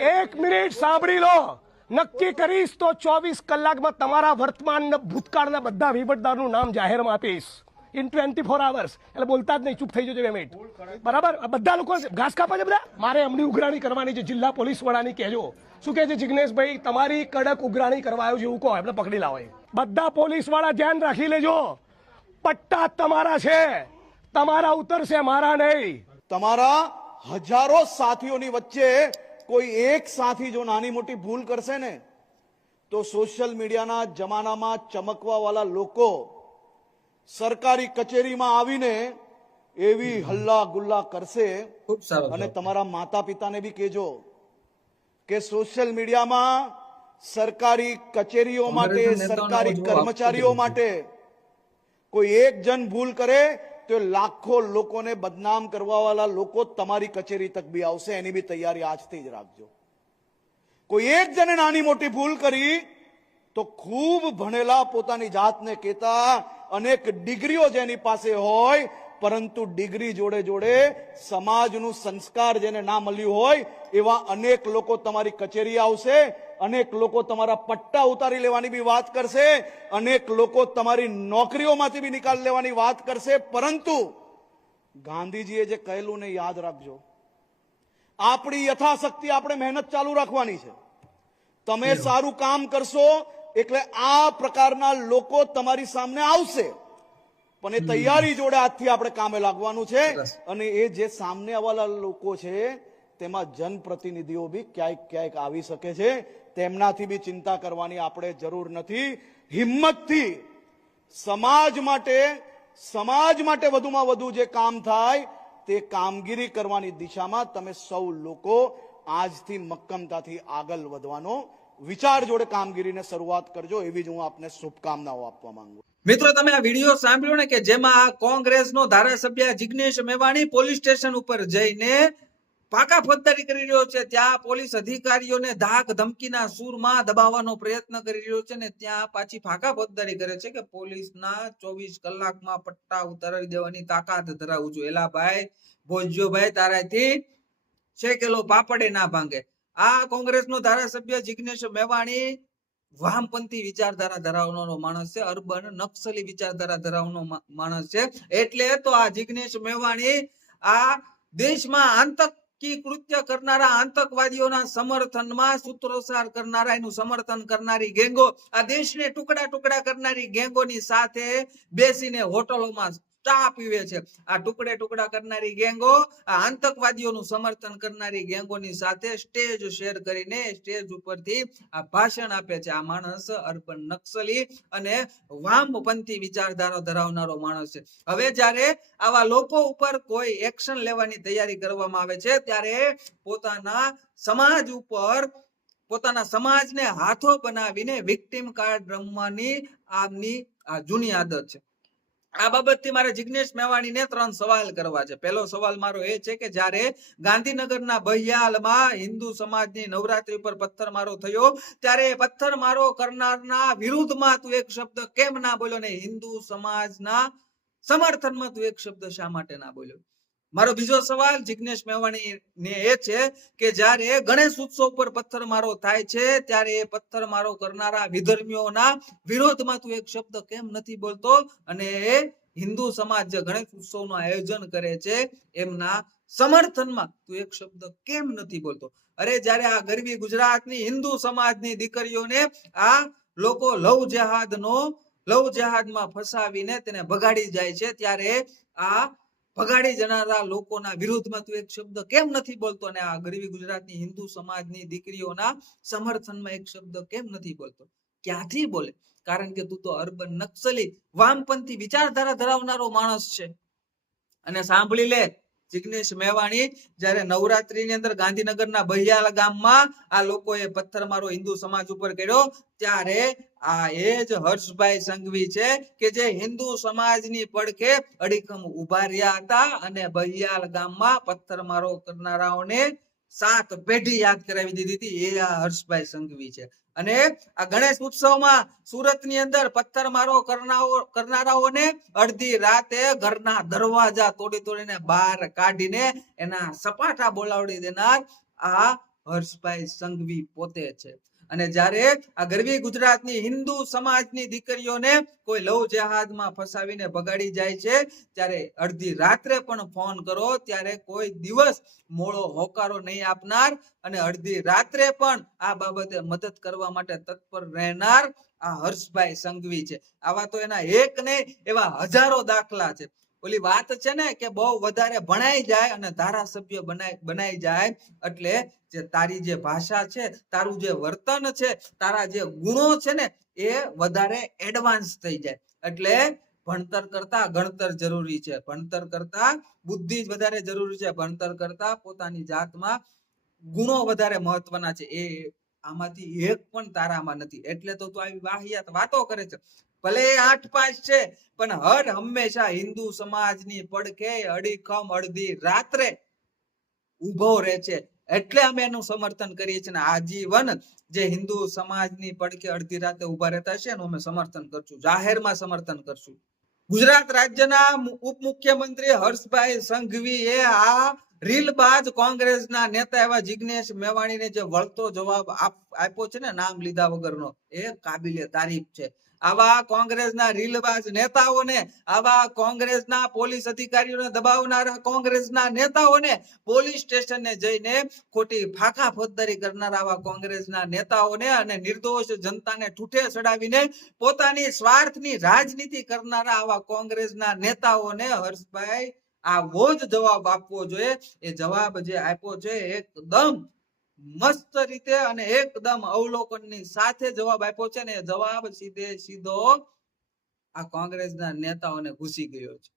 એક મિનિટ સાંભળી લો. નક્કી કરીશ તો 24 કલાકમાં તમારા વર્તમાન ભૂતકાળના બધા વહીવટદારનું નામ જાહેરમાં આપીશ ઇન 24 hours. એટલે બોલતા જ નહીં, ચૂપ થઈ જજો 2 મિનિટ. બરાબર? બધા લોકો ઘાસ કાપે છે બધા. મારે એમની ઉઘરાણી કરવાની છે. જિલ્લા પોલીસ વડાની કહેજો. શું કહે છે જિગ્નેશભાઈ? તમારી કડક ઉઘરાણી કરવાયો છે એવું કહો, એમને પકડી લાવો. બધા પોલીસ વાળા ધ્યાન રાખી લેજો. પટ્ટા તમારા છે, તમારા ઉતરશે, મારા નહીં. તમારા હજારો સાથીઓની વચ્ચે કોઈ એક સાથી જો નાની મોટી ભૂલ કરશે ને તો સોશિયલ મીડિયાના જમાનામાં ચમકવા વાળા લોકો સરકારી કચેરીમાં આવીને એવી હલ્લા ગુલ્લા કરશે. અને તમારા માતા પિતાને બી કહેજો કે સોશિયલ મીડિયામાં સરકારી કચેરીઓ માટે, સરકારી કર્મચારીઓ માટે કોઈ એક જણ ભૂલ કરે તો લાખો લોકોને બદનામ કરવા વાળા લોકો તમારી કચેરી તક બી આવશે. એની બી તૈયારી આજથી જ રાખજો. કોઈ એક જણે નાની મોટી ભૂલ કરી તો ખૂબ ભણેલા, પોતાની જાતને કહેતા, અનેક ડિગ્રીઓ જેની પાસે હોય પરંતુ ડિગ્રી જોડે જોડે સમાજનું સંસ્કાર જેને ના મળ્યું હોય એવા અનેક લોકો તમારી કચેરી આવશે. અનેક લોકો તમારા પટ્ટા ઉતારી લેવાની બી વાત કરશે. અનેક લોકો તમારી નોકરીઓમાંથી બી નિકાલ લેવાની વાત કરશે. પરંતુ ગાંધીજીએ જે કહેલું ને યાદ રાખજો, આપણી યથાશક્તિ આપણે મહેનત ચાલુ રાખવાની છે. તમે સારું કામ કરશો એટલે આ પ્રકારના લોકો તમારી સામે આવશે, પણ એ તૈયારી જોડે આજથી આપણે કામે લાગવાનું છે. અને એ જે સામને આવેલા લોકો છે તેમાં જનપ્રતિનિધિઓ બી ક્યાંક ક્યાંક આવી શકે છે. તેમનાથી બી ચિંતા કરવાની આપણે જરૂર નથી. હિંમતથી સમાજ માટે વધુમાં વધુ જે કામ થાય તે કામગીરી કરવાની દિશામાં તમે સૌ લોકો આજથી મક્કમતાથી આગળ વધવાનો વિચાર જોડે કામગીરીને શરૂઆત કરજો. એવી જ હું આપને શુભકામનાઓ આપવા માંગુ. મિત્રો, તમે આ વિડીયો સાંભળ્યો ને કે જેમાં કોંગ્રેસનો ધારાસભ્ય જિગ્નેશ મેવાણી પોલીસ સ્ટેશન ઉપર જઈને પાકા ફોજદારી કરી રહ્યો છે. ત્યાં પોલીસ અધિકારીઓને ધાક ધમકીના સૂરમાં દબાવવાનો પ્રયત્ન કરી રહ્યો છે ને ત્યાં પાછી ફાકા ફોજદારી કરે છે કે પોલીસના 24 કલાકમાં પટ્ટા ઉતારી દેવાની તાકાત ધરાવું છું. એલા ભાઈ, ભોજ્યોભાઈ, તારાથી શેકેલો પાપડે ના ભાંગે. આ કોંગ્રેસનો ધારાસભ્ય જિગ્નેશ મેવાણી વામપંથી વિચારધારા ધરાવનારો માણસ છે, અર્બન નક્સલી વિચારધારા ધરાવવાનો માણસ છે. એટલે તો આ જિગ્નેશ મેવાણી આ દેશમાં આતંકી કૃત્ય કરનારા આતંકવાદીઓના સમર્થનમાં સૂત્રોચ્ચાર કરનારા, એનું સમર્થન કરનારી ગેંગો, આ દેશને ટુકડા ટુકડા કરનારી ગેંગોની સાથે બેસીને હોટલોમાં ચા પીવે છે. આ ટુકડે ટુકડા કરનારી ગેંગો, આ આતંકવાદીઓનું સમર્થન કરનારી ગેંગોની સાથે સ્ટેજ શેર કરીને સ્ટેજ ઉપરથી આ ભાષણ આપે છે. આ માણસ અર્બન નક્સલી અને વામપંથી વિચારધારા ધરાવનારો માણસ છે. હવે જ્યારે આવા લોકો ઉપર કોઈ એક્શન લેવાની તૈયારી કરવામાં આવે છે ત્યારે પોતાના સમાજ ઉપર, પોતાના સમાજને હાથો બનાવીને વિક્ટિમ કાર્ડ રમવાની આમની આ જૂની આદત છે. આ બાબતથી મારે જિગ્નેશ મેવાણીને 3 સવાલ કરવા છે. પહેલો સવાલ મારો એ છે કે જ્યારે ગાંધીનગરના બહિયાલમાં હિન્દુ સમાજની નવરાત્રી પર પથ્થરમારો થયો ત્યારે પથ્થરમારો કરનારના વિરુદ્ધમાં તું એક શબ્દ કેમ ના બોલ્યો ને હિન્દુ સમાજના સમર્થનમાં તું એક શબ્દ શા માટે ના બોલ્યો? મારો બીજો સવાલ જિગ્નેશ મેવાણી ને એ છે કે જ્યારે ગણેશ ઉત્સવ પર પથ્થરમારો થાય છે ત્યારે એ પથ્થરમારો કરનારા વિધર્મીઓના વિરોધમાં તું એક શબ્દ કેમ નથી બોલતો? અને એ હિન્દુ સમાજ જે ગણેશ ઉત્સવનું આયોજન કરે છે એમના સમર્થનમાં તું એક શબ્દ કેમ નથી બોલતો? અરે જ્યારે આ ગરવી ગુજરાતની હિન્દુ સમાજની દીકરીઓને આ લોકો લવ જેહાદમાં ફસાવીને તેને ભગાડી જાય છે ત્યારે આ ભગાડી જનારા લોકોના વિરુદ્ધમાં તું એક શબ્દ કેમ નથી બોલતો? અને આ ગરવી ગુજરાતની હિન્દુ સમાજની દીકરીઓના સમર્થનમાં એક શબ્દ કેમ નથી બોલતો? ક્યાંથી બોલે? કારણ કે તું તો અર્બન નક્સલી વામપંથી વિચારધારા ધરાવનારો માણસ છે. અને સાંભળી લે જિગ્નેશ મેવાણી, જ્યારે નવરાત્રીની અંદર ગાંધીનગરના બહિયાલ ગામમાં આ લોકોએ પથ્થરમારો હિન્દુ સમાજ ઉપર કર્યો ત્યારે આ એ જ હર્ષભાઈ સંઘવી છે કે જે હિન્દુ સમાજની પડખે અડીખમ ઉભા રહ્યા હતા અને બહિયાલ ગામમાં પથ્થરમારો કરનારાઓને 7 પેઢી યાદ કરાવી દીધી હતી. એ આ હર્ષભાઈ સંઘવી છે. અને આ ગણેશ ઉત્સવમાં સુરતની અંદર પથ્થરમારો કરનારાઓને અડધી રાતે ઘરના દરવાજા તોડીને બહાર કાઢીને એના સપાટા બોલાવડી દેનાર આ હર્ષભાઈ સંઘવી પોતે છે. અને જ્યારે આ ગરવી ગુજરાતની હિન્દુ સમાજની દીકરીઓને કોઈ લવ જેહાદમાં ફસાવીને ભગાડી જાય છે, ત્યારે અડધી રાત્રે પણ ફોન કરો ત્યારે કોઈ દિવસ મોળો હોકારો નહીં આપનાર અને અડધી રાત્રે પણ આ બાબતે મદદ કરવા માટે તત્પર રહેનાર આ હર્ષભાઈ સંઘવી છે. આવા તો એના એક નહીં એવા હજારો દાખલા છે. ઓલી વાત છે ને કે બહુ વધારે ભણાઈ જાય અને ધારાસભ્ય બનાઈ જાય એટલે જે તારી જે ભાષા છે, તારું જે વર્તન છે, તારા જે ગુણો છે ને એ વધારે એડવાન્સ થઈ જાય. એટલે ભણતર કરતા ગણતર જરૂરી છે, ભણતર કરતા બુદ્ધિ જ વધારે જરૂરી છે, ભણતર કરતા પોતાની જાતમાં ગુણો વધારે મહત્વના છે. એ આમાંથી એક પણ તારામાં નથી, એટલે તો તું આવી વાહિયાત વાતો કરે છે. ભલે 8 પાસ છે પણ હર હંમેશા હિન્દુ સમાજની પડખે અડીખમ અડધી રાત્રે ઉભો રહે છે. એટલે અમે એનું સમર્થન કરીએ છીએ. આજીવન જે હિન્દુ સમાજની પડખે અડધી રાતે ઉભા રહેતા છે એનું અમે સમર્થન કરશું, જાહેરમાં સમર્થન કરશું. ગુજરાત રાજ્યના ઉપમુખ્યમંત્રી હર્ષભાઈ સંઘવીએ આ રીલબાજ કોંગ્રેસના નેતા એવા જિગ્નેશ મેવાણીને જે વળતો જવાબ આપ્યો છે ને નામ લીધા વગરનો, એ કાબિલે તારીફ છે. આવા કોંગ્રેસના રીલબાજ નેતાઓને, આવા કોંગ્રેસના પોલીસ અધિકારીઓને દબાવનારા કોંગ્રેસના નેતાઓને, પોલીસ સ્ટેશને જઈને ખોટી ફાંકા ફોજદારી કરનારા આવા કોંગ્રેસના નેતાઓને અને નિર્દોષ જનતાને ઠૂઠે ચડાવીને પોતાની સ્વાર્થની રાજનીતિ કરનારા આવા કોંગ્રેસના નેતાઓને હર્ષભાઈ આવો જ જવાબ આપવો જોઈએ. એ જવાબ જે આપ્યો છે એકદમ મસ્ત રીતે અને એકદમ અવલોકનની સાથે જવાબ આપ્યો છે ને એ જવાબ સીધો આ કોંગ્રેસના નેતાઓને ઘૂસી ગયો છે.